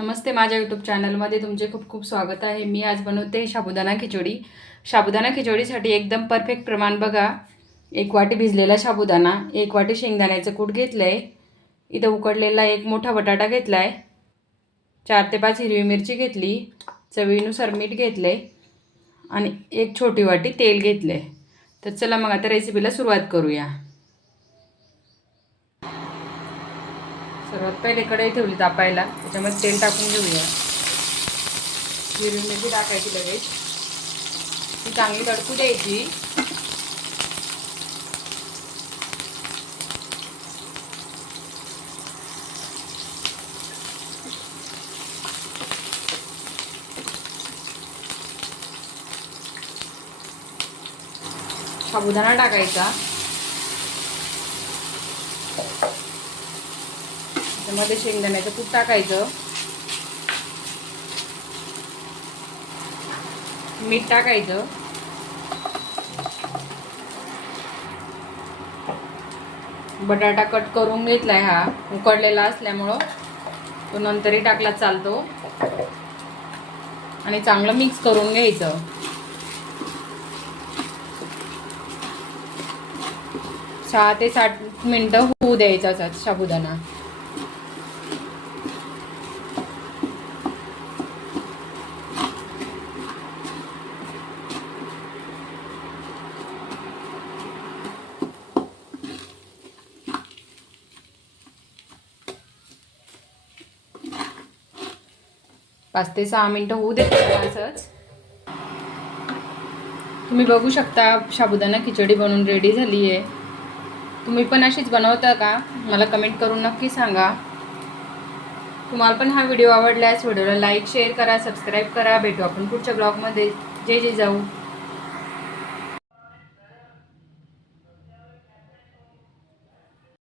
नमस्ते, माझ्या यूट्यूब चॅनलमध्ये तुमचे खूप खूप स्वागत आहे। मी आज बनवते साबुदाणा खिचडी। साबुदाणा खिचडीसाठी एकदम परफेक्ट प्रमाण बघा। 1 वाटी भिजलेला साबुदाणा, 1 वाटी शेंगदाण्याचं कूट घेतलं आहे, इथं उकडलेला 1 मोठा बटाटा घेतला आहे, 4 ते 5 हिरवी मिरची घेतली, चवीनुसार मीठ घेतलं आहे आणि 1 छोटी वाटी तेल घेतलं आहे। तर चला मग आता रेसिपीला सुरुवात करूया। सर्वात पहिले कढई ठेवली तापायला, त्याच्यामध्ये तेल टाकून घेऊया। हिरवी मिरची टाकायची लगेच, ती चांगली तडकू द्यायची। साबुदाणा टाकायचा, त्यामध्ये शेंगदाण्याचं कूट टाकायचं, मीठ टाकायचं, बटाटा कट करून घेतलाय, हा उकडलेला असल्यामुळं तो नंतरही टाकला चालतो आणि चांगलं मिक्स करून घ्यायचं। 6 ते 7 मिनिटं होऊ द्यायचा साबुदाणा। पाच ते 6 मिनिटं होऊ द्यायचं असंच। तुम्ही बघू शकता साबुदाणा खिचडी बनवून रेडी झाली आहे। तुम्ही पण अशीच बनवता का? मला कमेंट करून नक्की सांगा। तुम्हाला पण हा व्हिडिओ आवडल्यास व्हिडिओला लाईक शेअर करा, सबस्क्राईब करा। भेटू आपण पुढच्या ब्लॉगमध्ये। जय जय जाऊ।